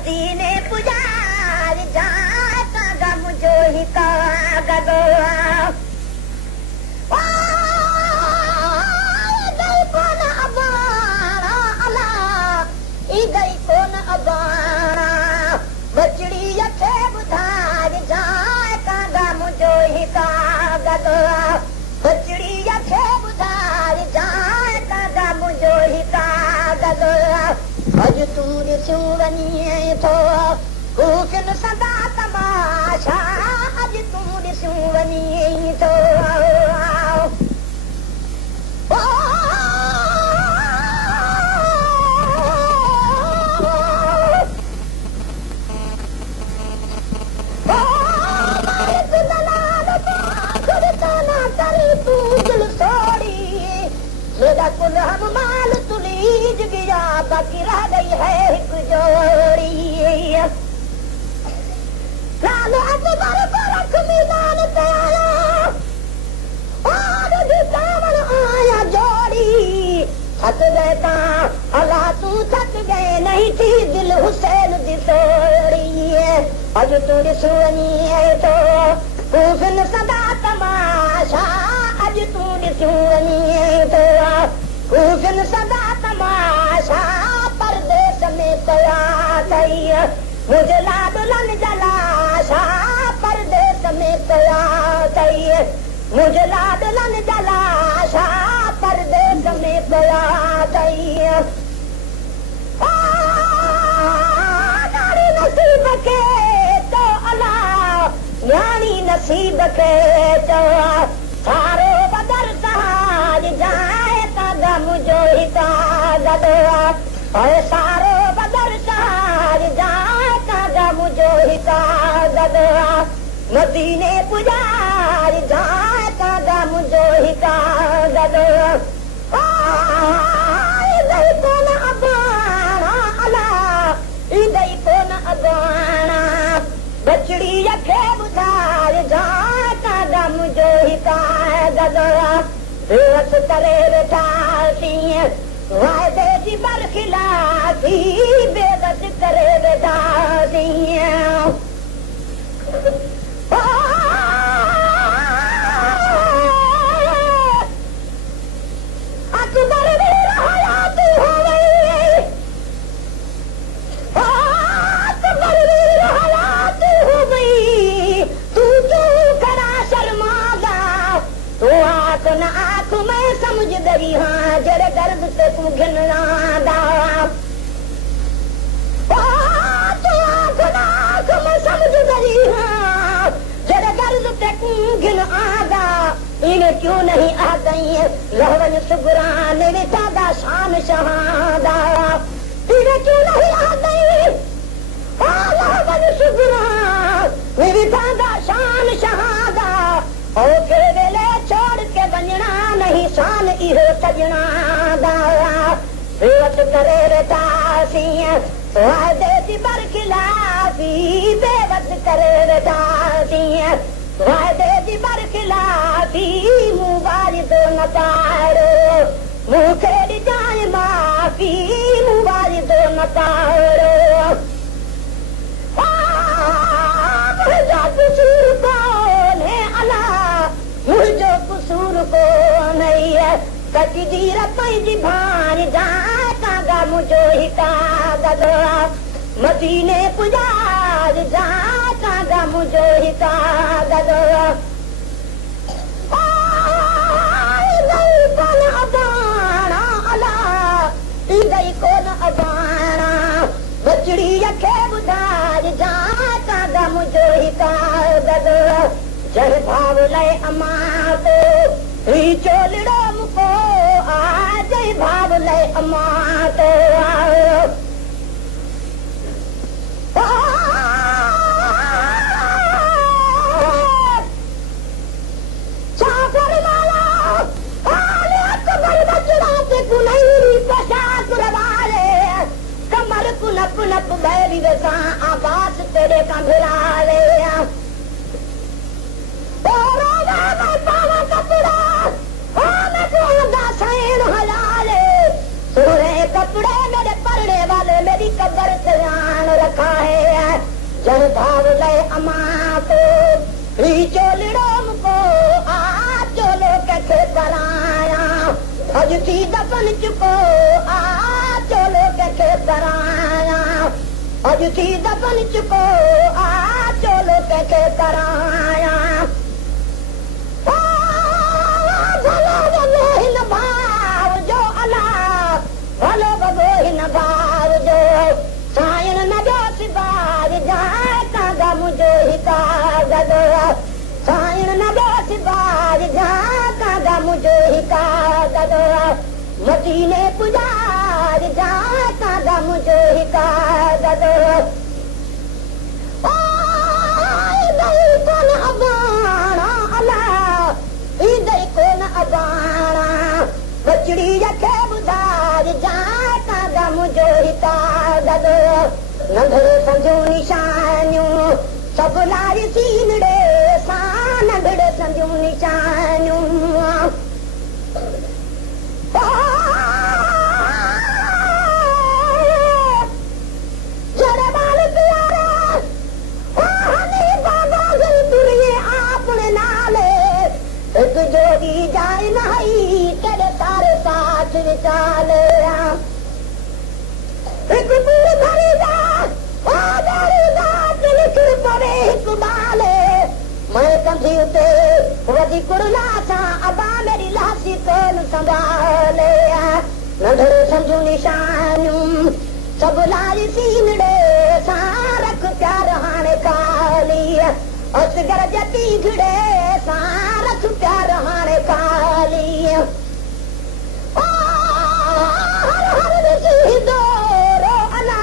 मदीने पुजार जाता गम जो ही कागज़ गई कोन अबाणा अला गई कोन अबाणा बचड़ीअ खे ॿुधाए जाता गम जो ही कागज़ बचड़ीअ खे ॿुधाए जाता गम जो ही कागज़ अॼु तूं ॾिसूं वञे थो कूकिन सदा तमाशा अॼु तूं ॾिसूं वञे थो कुल हम माल तुलीज गया बाकी रह गई है एक जोड़ी लाल अकबर को रख मैदान पे आया और दामन आया जोड़ी थक गए था अल्लाह तू थक गए नहीं थी दिल हुसैन दी सोड़ी अज तू ॾिसूं है तो कूफिन सदा तमाशा अज तू ॾिसूं है तो कूफिन सदा तमाशा परदेस में पया थई मुझे लाडुलन जलाशा परदेस में पया थई मुझे लाडुलन जलाशा परदेस में पया थई नानी नसीब के तो अला न्याणी नसीब के तो सारो बदर सहाज जाए गम जो ही कागज़ और सारो बदर सहाज जाता गम जो ही कागज़ मदीने पुजार जाता गम जो ही कागज़ गई कोन अबाणा अला गई कोन अबाणा बचड़ीअ खे ॿुधाए जाता गम जो ही कागज़ बेवस करे वेठासी वाइदे जी बरखिलाफ़ी बेवस करे वेठासी अकबर वीर हयात हो गई अकबर वीर हयात हो गई तू क्यों करा शर्मादा तू आंख न आंख में समझ गई हाँ जरे गर्द से तू घिनलादा तू आंख न आंख में समझ गई हाँ जरे गर्द से तू घिनलादा इन्हें क्यों नहीं आ गई लहवन सुगरान ने दादा शान शहादा इन्हें क्यों नहीं आ गई लहवन सुगरान मेरी दादा शान शहादा ओ के वेले छोड़ के वञणा नहीं शान इहो सजना दावा बेवस करे वेठासी वाइदे जी बरखिलाफ़ी बेवस करे वेठासी वाइदे जी बरखिलाफ़ी मूं वारिदो न तारो मूंखे ॾिजाए माफ़ी मूं वारिदो न तारो मुंहिंजा कसूर कोन्हे अला मुझो कसूर को नहीं है कटी दीर पंहिंजी भाण जाता गम जो ही कागज़ मदीने पुजार जाता गम जो ही कागज़ गई कोन अबाणा अला गई कोन अबाणा बचड़ीअ खे ॿुधाए जाता गम जो ही कागज़ जर भाव लय अमात ही चोलड़ो मुको आ जय भाव लय अमात चाकर वाला आले अकबर बचड़ा के कुनैरी पोशाक रवाले कमर पुनप पुनप बैरी वेसा आवाज तेरे का भिराले कपड़ा चोले अमा को ही चोलड़ो मुको आ चोलो कैसे कराया अज थी दफन चुको आ चोलो कैसे कराया अज थी दफन चुको आ चोलो कैसे कराया भलो भलो हिन भाव जो अला भलो भलो हिन भाव जो सायण न जो सिबार जाए कागा मुझो ही कागद सायण न जो सिबार जाए कागा मुझो ही कागद मदीने पुजार जाए कागा मुझो ही कागद कोन अबाणा अला ईंदई कोन अबाणा बचड़ी रखे ॿुधार जाए कागा मुझो ही कागद नंढड़े संजू निशानियूं सभु लारी सीनड़े सां नंढड़े संजू निशानियूं जड़े बाल प्यारे हनी बाबा गई दुनिये आपने नाले एक जोगी जाए नहीं तेरे सारे साथ विचाले एक पूरी भरी लिखी पड़े बाले मैं कंधी उते वधी कुरला सां अबा मेरी लासी कोन संभाले नंढड़े संजू निशानियूं सभु लारी सीनड़े सां रख प्यार हाणे काली असगर जती घिड़े सां रख प्यार हाणे काली हर हर ॾिसी हिंदोरो अला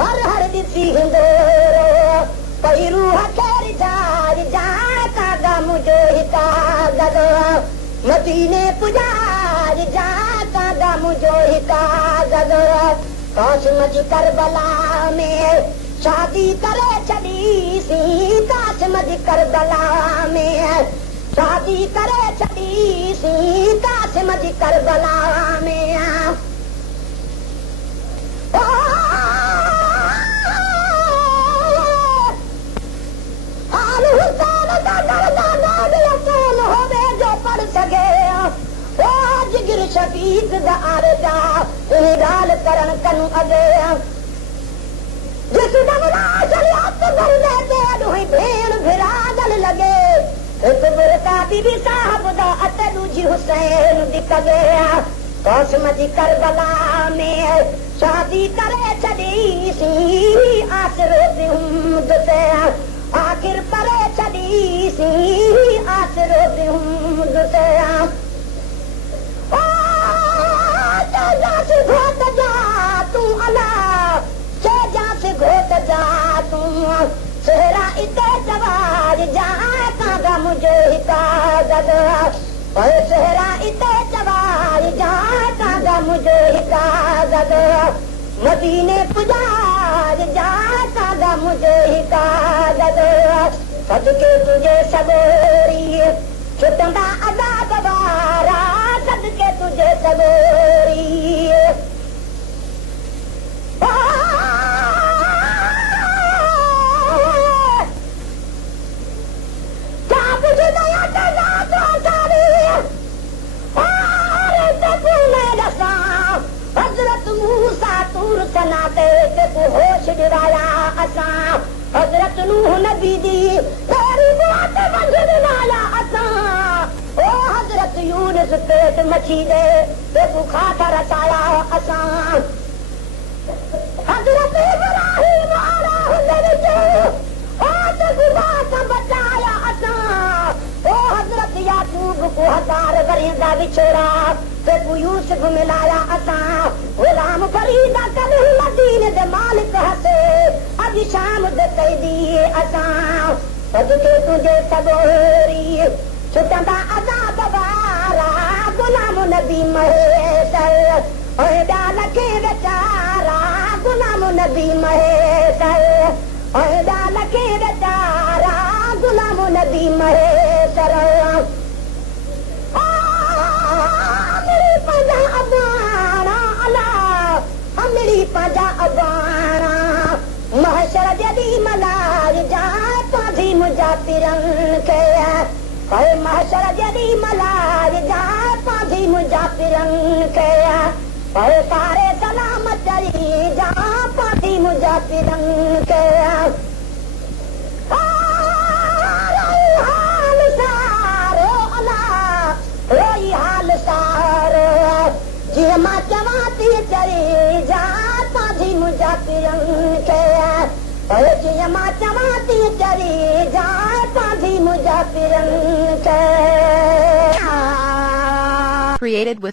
हर हर ॾिसी हिंदोरो पई रूह खेर जार जाए कागा मुझो ही कागद मदीने पुजार जाए कागा मुझो ही कागद कासिम जी करबला में शादी करे छॾी सी कासिम जी करबला में शादी करे छॾी सी कासिम जी करबला में हाल हुसैन दा दर्दा नाज़ होवे जो पढ़ सघे ओ जिगर शफीक दा आरजा इन ॻाल्हि करण कनु अॻे जिस दमला शरीयत भरने ते अॾोही भेण भिरागल लॻे हिकु बुरका बीबी साहब दा अते दूजी हुसैन दी कगे कासिम जी करबला में शादी करे छॾी सी आसरो बिहुमद से आखिर परे छॾी सी आसरो बिहुमद से से घोट जा तूं अला जा से घोट जा तूं सेहरा इते जवार जा कागा मुझो ही कागद सेहरा इते जवार जा कागा मुझो ही कागद मदीने पुजार जा कागा मुझो ही कागद सदके तुझे सबोरी छुटंदा अज़ाब वारा सदके तुझे सबोरी क्या मुझे दया दया तो सारी हजरत मूसा तूर सनाते ते होश दिवाया असां हजरत नूह नबी दी तेरी बात मंझ दिवाया असां ओ हजरत यूनुस पेट मछी दे ते खाधा रसाया असां हजरत इब्राहिम आला हुनर जो आज गुबात बचाया असां ओ हजरत याकूब को 1000 वरियन दा विछोड़ा ते यूसुफ मिलाया असां गुलाम फरीदा कल मदीने दे मालिक हसे अज शाम दे कैदी असां सदके तुझे सबोरी छुटंदा अज़ाब वारा गुलाम नबी महेशर ओए ॾाल खे वीचारा गुलाम नबी महेशर ओए ॾाल खे वीचारा गुलाम नबी महेशर पंजा अबाणा अला अमड़ी पंजा अबाणा महशर जॾी मलाज जा मुजाफिरनि खे पए महशर जॾहिं मलाज जा पांधी मुजाफिरनि खे पए सारे सलाम चरी जा पांधी मुजाफिरनि खे हाल सारो अला रोई हाल सारो जीअं मां चवां थी चरी जा पांधी मुजाफिरनि खे जीअं मां चवां थी चरी जा पांधी मुजाफिरनि खे Created with